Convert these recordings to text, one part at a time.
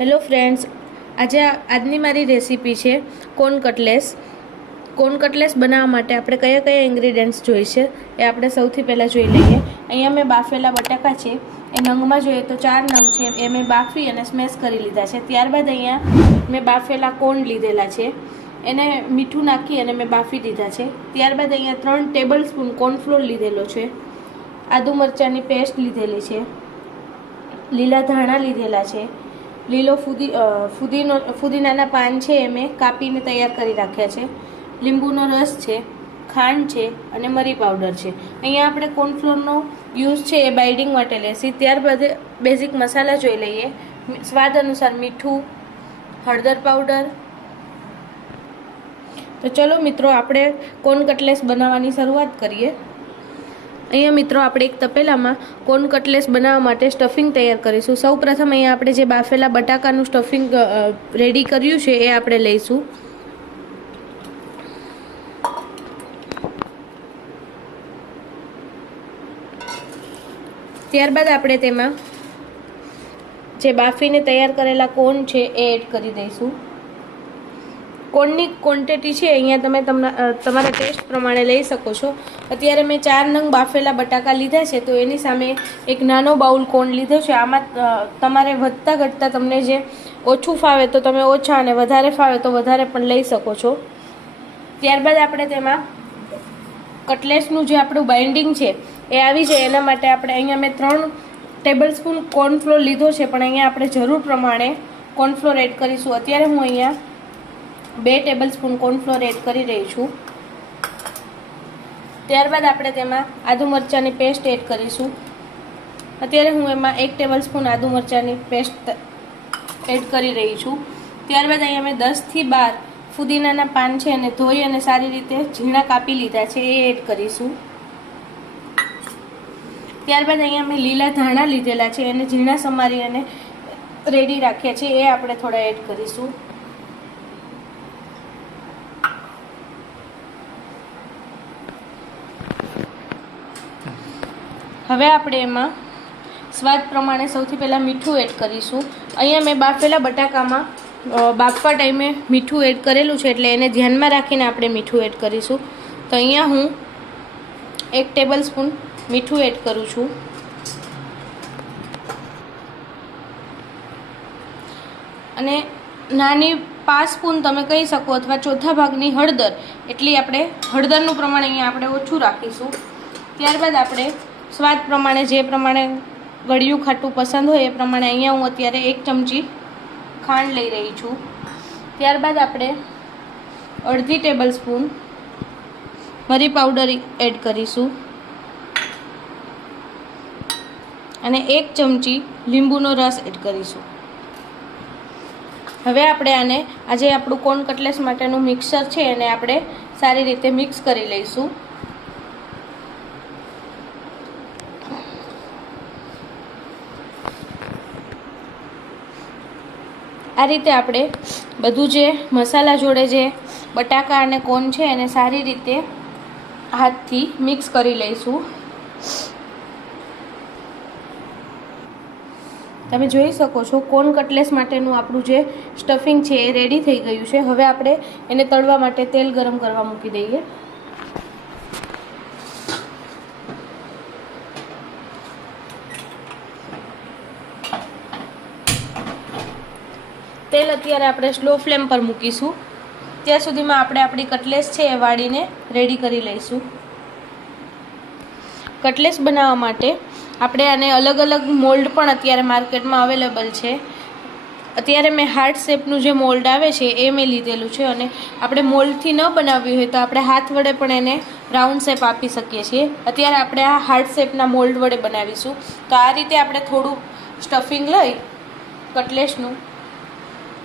Hello friends, આજની મારી recipe છે કોર્ન કટલેસ. કોર્ન કટલેસ બનાવવા માટે આપણે કયા કયા ઇન્ગ્રીડિયન્ટ્સ જોઈશે એ આપણે સૌથી પહેલાં જોઈ લઈએ. અહીંયા મેં બાફેલા બટાકા છે, એ નંગમાં જોઈએ તો 4 નંગ છે, એ મેં બાફી અને સ્મેશ કરી લીધા છે. ત્યારબાદ અહીંયા મેં બાફેલા કોર્ન લીધેલા છે, એને મીઠું નાખી અને મેં બાફી દીધા છે. ત્યારબાદ અહીંયા 3 ટેબલ સ્પૂન કોર્નફ્લોર લીધેલો છે, આદુ મરચાંની પેસ્ટ લીધેલી છે, લીલા ધાણા લીધેલા છે, લીલો ફુદીનાના પાન છે એ મેં કાપીને તૈયાર કરી રાખ્યા છે, લીંબુનો રસ છે, ખાંડ છે અને મરી પાવડર છે. અહીંયા આપણે કોર્નફ્લોરનો યુઝ છે એ બાઇડિંગ માટે લેશી. ત્યારબાદ બેઝિક મસાલા જોઈ લઈએ. સ્વાદ અનુસાર મીઠું, હળદર પાવડર. તો ચલો મિત્રો, આપણે કોર્ન કટલેસ બનાવવાની શરૂઆત કરીએ. અહીંયા મિત્રો આપણે એક તપેલામાં કોર્ન કટલેસ બનાવવા માટે સ્ટફિંગ તૈયાર કરીશું. સૌ પ્રથમ અહીંયા આપણે જે બાફેલા બટાકાનું સ્ટફિંગ રેડી કર્યું છે એ આપણે લઈશું. ત્યારબાદ આપણે તેમાં જે બાફીને તૈયાર કરેલા કોર્ન છે એ એડ કરી દઈશું. કોર્નની ક્વોન્ટિટી છે અહીંયા તમે તમારા ટેસ્ટ પ્રમાણે લઈ શકો છો. અત્યારે મેં 4 નંગ બાફેલા બટાકા લીધા છે, તો એની સામે એક નાનો બાઉલ કોર્ન લીધો છે. આમાં તમારે વધતા ઘટતા તમને જે ઓછું ફાવે તો તમે ઓછા અને વધારે ફાવે તો વધારે પણ લઈ શકો છો. ત્યારબાદ આપણે તેમાં કટલેસનું જે આપણું બાઇન્ડિંગ છે એ આવી જાય એના માટે આપણે અહીંયા મેં 3 ટેબલ સ્પૂન કોર્નફ્લોર લીધો છે, પણ અહીંયા આપણે જરૂર પ્રમાણે કોર્નફ્લોર એડ કરીશું. અત્યારે હું અહીંયા 2 ટેબલ સ્પૂન કોર્નફ્લોર એડ કરી રહી છું. ત્યારબાદ આપણે તેમાં આદુ મરચાંની પેસ્ટ એડ કરીશું. અત્યારે હું એમાં 1 ટેબલ સ્પૂન આદુ મરચાંની પેસ્ટ એડ કરી રહી છું. ત્યારબાદ અહીંયા મેં 10 થી 12 ફુદીનાના પાન છે અને ધોઈ અને સારી રીતે ઝીણા કાપી લીધા છે, એ એડ કરીશું. ત્યારબાદ અહીંયા મેં લીલા ધાણા લીધેલા છે, એને ઝીણા સમારી અને રેડી રાખ્યા છે, એ આપણે થોડા એડ કરીશું. હવે આપણે એમાં સ્વાદ પ્રમાણે સૌથી પહેલાં મીઠું એડ કરીશું. અહીંયા મેં બાફેલા બટાકામાં બાફવા ટાઈમે મીઠું એડ કરેલું છે, એટલે એને ધ્યાનમાં રાખીને આપણે મીઠું એડ કરીશું. તો અહીંયા હું 1 ટેબલ સ્પૂન મીઠું એડ કરું છું. અને નાની 5 સ્પૂન તમે કહી શકો અથવા ચોથા ભાગની હળદર, એટલી આપણે હળદરનું પ્રમાણ અહીંયા આપણે ઓછું રાખીશું. ત્યારબાદ આપણે સ્વાદ પ્રમાણે જે પ્રમાણે ગળ્યું ખાટું પસંદ હોય એ પ્રમાણે અહીંયા હું અત્યારે 1 ચમચી ખાંડ લઈ રહી છું. ત્યારબાદ આપણે અડધી ટેબલ સ્પૂન મરી પાવડર એડ કરીશું અને 1 ચમચી લીંબુનો રસ એડ કરીશું. હવે આપણે આને આજે આપણું કોર્ન કટલેસ માટેનું મિક્સર છે એને આપણે સારી રીતે મિક્સ કરી લઈશું. આ રીતે આપણે બધું જે મસાલા જોડે જે બટાકા અને કોર્ન છે એને સારી રીતે હાથથી મિક્સ કરી લઈશું. તમે જોઈ શકો છો કોર્ન કટલેસ માટેનું આપણું જે સ્ટફિંગ છે એ રેડી થઈ ગયું છે. હવે આપણે એને તળવા માટે તેલ ગરમ કરવા મૂકી દઈએ. તેલ અત્યારે આપણે સ્લો ફ્લેમ પર મૂકીશું. ત્યાં સુધીમાં આપણે આપણી કટલેસ છે એ વાળીને રેડી કરી લઈશું. કટલેસ બનાવવા માટે આપણે આને અલગ અલગ મોલ્ડ પણ અત્યારે માર્કેટમાં અવેલેબલ છે. અત્યારે મેં હાર્ટ શેપનું જે મોલ્ડ આવે છે એ મેં લીધેલું છે, અને આપણે મોલ્ડથી ન બનાવ્યું હોય તો આપણે હાથ વડે પણ એને રાઉન્ડ શેપ આપી શકીએ છીએ. અત્યારે આપણે આ હાર્ટ શેપના મોલ્ડ વડે બનાવીશું. તો આ રીતે આપણે થોડું સ્ટફિંગ લઈ કટલેસનું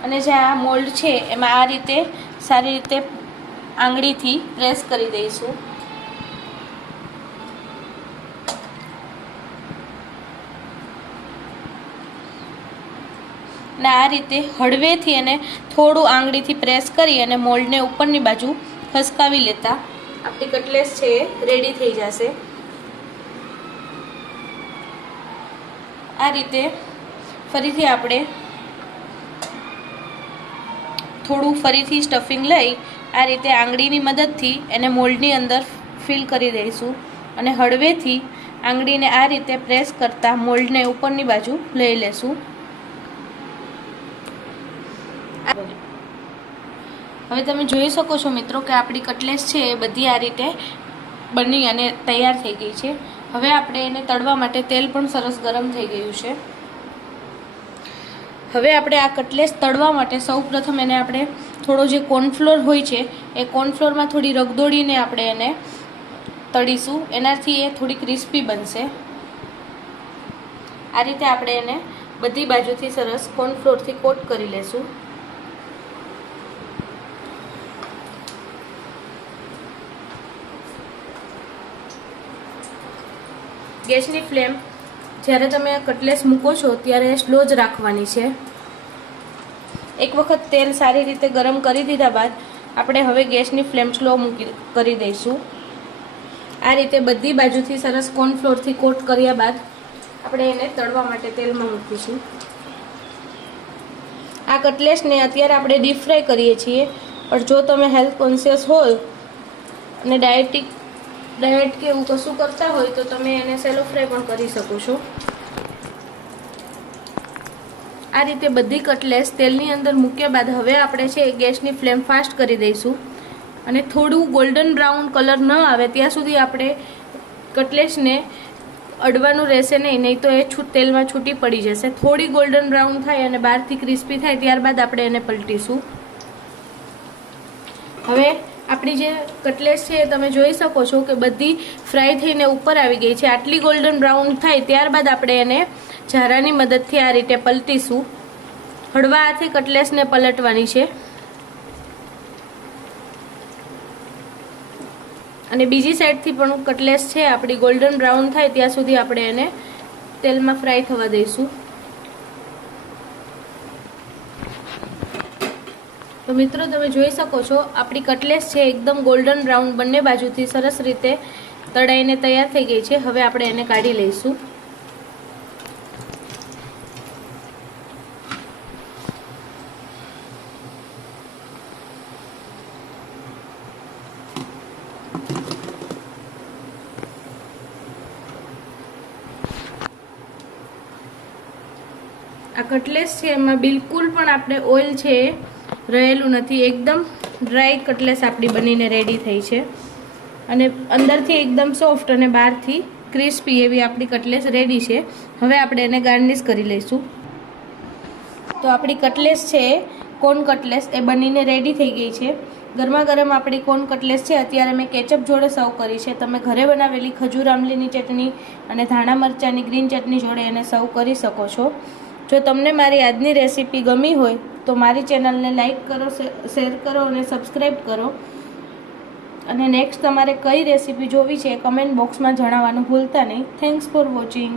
અને જે આ મોલ્ડ છે એમાં આ રીતે સારી રીતે આંગળીથી પ્રેસ કરી દઈશું. અને આ રીતે હળવેથી અને થોડું આંગળીથી પ્રેસ કરી અને મોલ્ડને ઉપરની બાજુ ખસકાવી લેતા આપણી કટલેસ છે એ રેડી થઈ જશે. આ રીતે ફરીથી આપણે થોડું ફરીથી સ્ટફિંગ લઈ આ રીતે આંગળીની મદદથી એને મોલ્ડની અંદર ફિલ કરી દઈશું અને હળવેથી આંગળીને આ રીતે પ્રેસ કરતા મોલ્ડને ઉપરની બાજુ લઈ લેશું। હવે તમે જોઈ શકો છો મિત્રો કે આપણી કટલેસ છે એ બધી આ રીતે બની અને તૈયાર થઈ ગઈ છે। હવે આપણે એને તળવા માટે તેલ પણ સરસ ગરમ થઈ ગયું છે। હવે આપણે આ કટલેસ તળવા માટે સૌપ્રથમ એને આપણે થોડો જે કોર્નફ્લોર હોય છે એ કોર્નફ્લોરમાં થોડી રગદોળીને આપણે એને તળીશું, એનાથી એ થોડી ક્રિસ્પી બનશે। આ રીતે આપણે એને બધી બાજુથી સરસ કોર્નફ્લોરથી કોટ કરી લેશું। ગેસની ફ્લેમ જ્યારે તમે કટલેસ મૂકો છો ત્યારે સ્લો જ રાખવાની છે। એક વખત તેલ સારી રીતે ગરમ કરી દીધા બાદ આપણે હવે ગેસની ફ્લેમ સ્લો કરી દઈશું। આ રીતે બધી બાજુથી સરસ કોર્નફ્લોરથી કોટ કર્યા બાદ આપણે એને તળવા માટે તેલમાં મૂકીશું। આ કટલેસને અત્યારે આપણે ડીપ ફ્રાય કરીએ છીએ, પણ જો તમે હેલ્થ કોન્શિયસ હોય અને ડાયટ કે એવું કશું કરતા હોય તો તમે એને સેલો ફ્રાય પણ કરી શકો છો। આ રીતે બધી કટલેસ તેલની અંદર મૂક્યા બાદ હવે આપણે છે ગેસની ફ્લેમ ફાસ્ટ કરી દઈશું અને થોડું ગોલ્ડન બ્રાઉન કલર ન આવે ત્યાં સુધી આપણે કટલેસને અડવાનું રહેશે નહીં તો એ તેલમાં છૂટી પડી જશે। થોડી ગોલ્ડન બ્રાઉન થાય અને બહારથી ક્રિસ્પી થાય ત્યારબાદ આપણે એને પલટીશું। હવે આપણી જે કટલેસ છે તમે જોઈ શકો છો કે બધી ફ્રાય થઈને ઉપર આવી ગઈ છે। આટલી ગોલ્ડન બ્રાઉન થાય ત્યારબાદ આપણે એને ઝારાની મદદથી આ રીતે પલટીશું। હળવા હાથે કટલેસને પલટવાની છે અને બીજી સાઈડથી પણ કટલેસ છે આપણી ગોલ્ડન બ્રાઉન થાય ત્યાં સુધી આપણે એને તેલમાં ફ્રાય થવા દઈશું। તો મિત્રો તમે જોઈ શકો છો આપણી કટલેસ છે એકદમ ગોલ્ડન બ્રાઉન બંને બાજુથી સરસ રીતે તળાઈને તૈયાર થઈ ગઈ છે। હવે આપણે એને કાઢી લઈશું। આ કટલેસ છે એમાં બિલકુલ પણ આપણે ઓઇલ છે રહેલું નથી, એકદમ ડ્રાય કટલેસ આપણી બનીને રેડી થઈ છે અને અંદરથી એકદમ સોફ્ટ અને બહારથી ક્રિસ્પી એવી આપણી કટલેસ રેડી છે। હવે આપણે એને ગાર્નિશ કરી લઈશું। તો આપણી કટલેસ છે કોર્ન કટલેસ એ બનીને રેડી થઈ ગઈ છે। ગરમા ગરમ આપણી કોર્ન કટલેસ છે અત્યારે મેં કેચઅપ જોડે સર્વ કરી છે। તમે ઘરે બનાવેલી ખજૂર આમલીની ચટણી અને ધાણા મરચાંની ગ્રીન ચટણી જોડે એને સર્વ કરી શકો છો। જો તમને મારી આજની રેસીપી ગમી હોય તો મારી ચેનલને લાઈક કરો, શેર કરો અને સબસ્ક્રાઈબ કરો અને નેક્સ્ટ તમારે કઈ રેસીપી જોવી છે કમેન્ટ બોક્સમાં જણાવવાનું ભૂલતા નહીં। Thanks for watching.